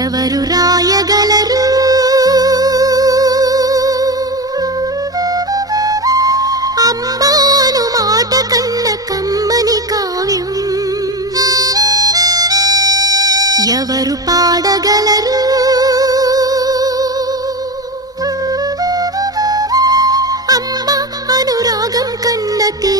ఎవరు రాయగలరు అమ్మాను మాట కన్న కమ్మని కావ్యం ఎవరు పాడగలరు అమ్మ అనురాగం కన్న తీ